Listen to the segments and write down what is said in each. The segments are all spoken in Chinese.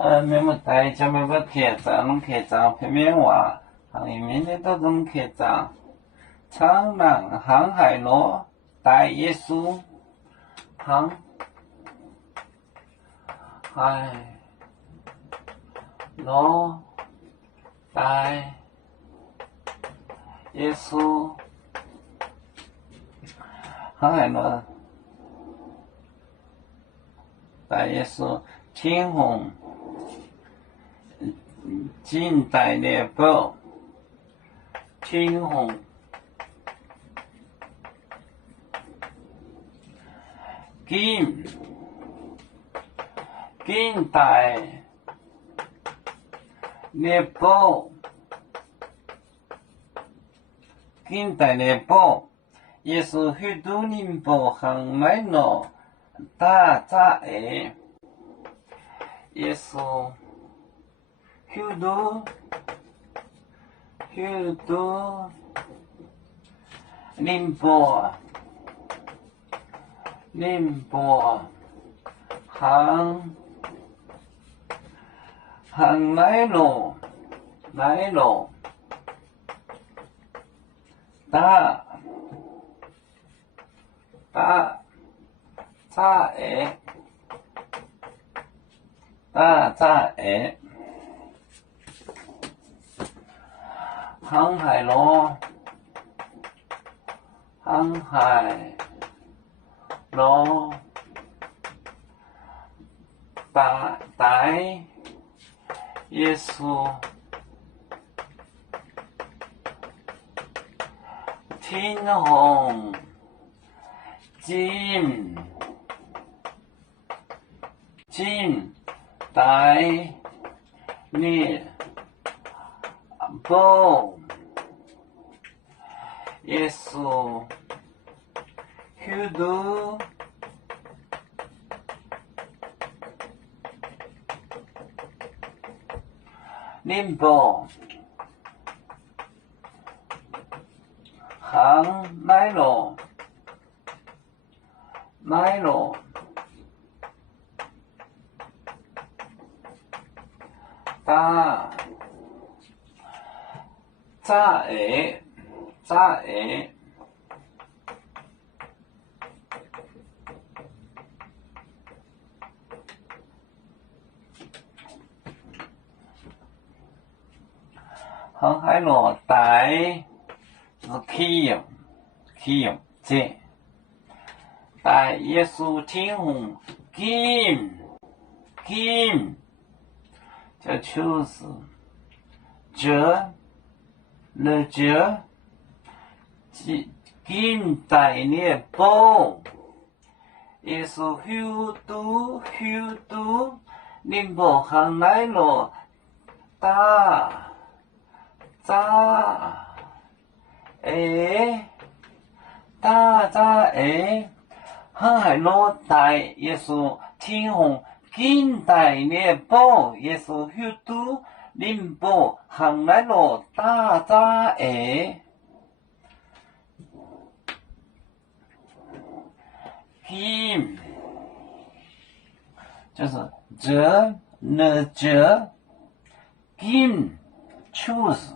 memang tai cuma berkata能kata片面话，行里面的都能kata。长浪航海罗带耶稣，航海罗带耶稣，航海罗带耶稣，天虹近代猎豹，天虹近代猎豹，近代猎豹，也是许多人不行买了大闸蟹，也是许多人不行买了大闸蟹，航海罗带耶稣，天虹近代猎豹，耶稣许多人不行买了大闸蟹，航海罗带是启用这带耶稣天虹近，这就是近代猎豹，也是许多人不行买了大闸蟹，航海罗带也是天虹近代猎豹，也是许多人不行买了大闸蟹，近就是这近就是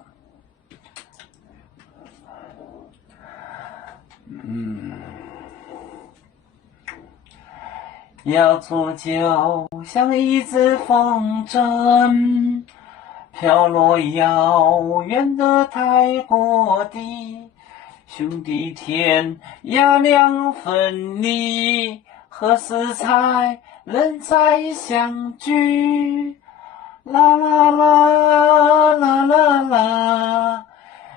要出就像一只风筝，飘落遥远的泰国地，兄弟天涯两分离，何时才能再相聚？啦啦啦啦啦啦，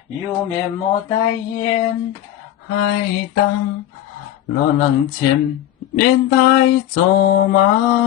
有面膜代言还当若能见面带走吗？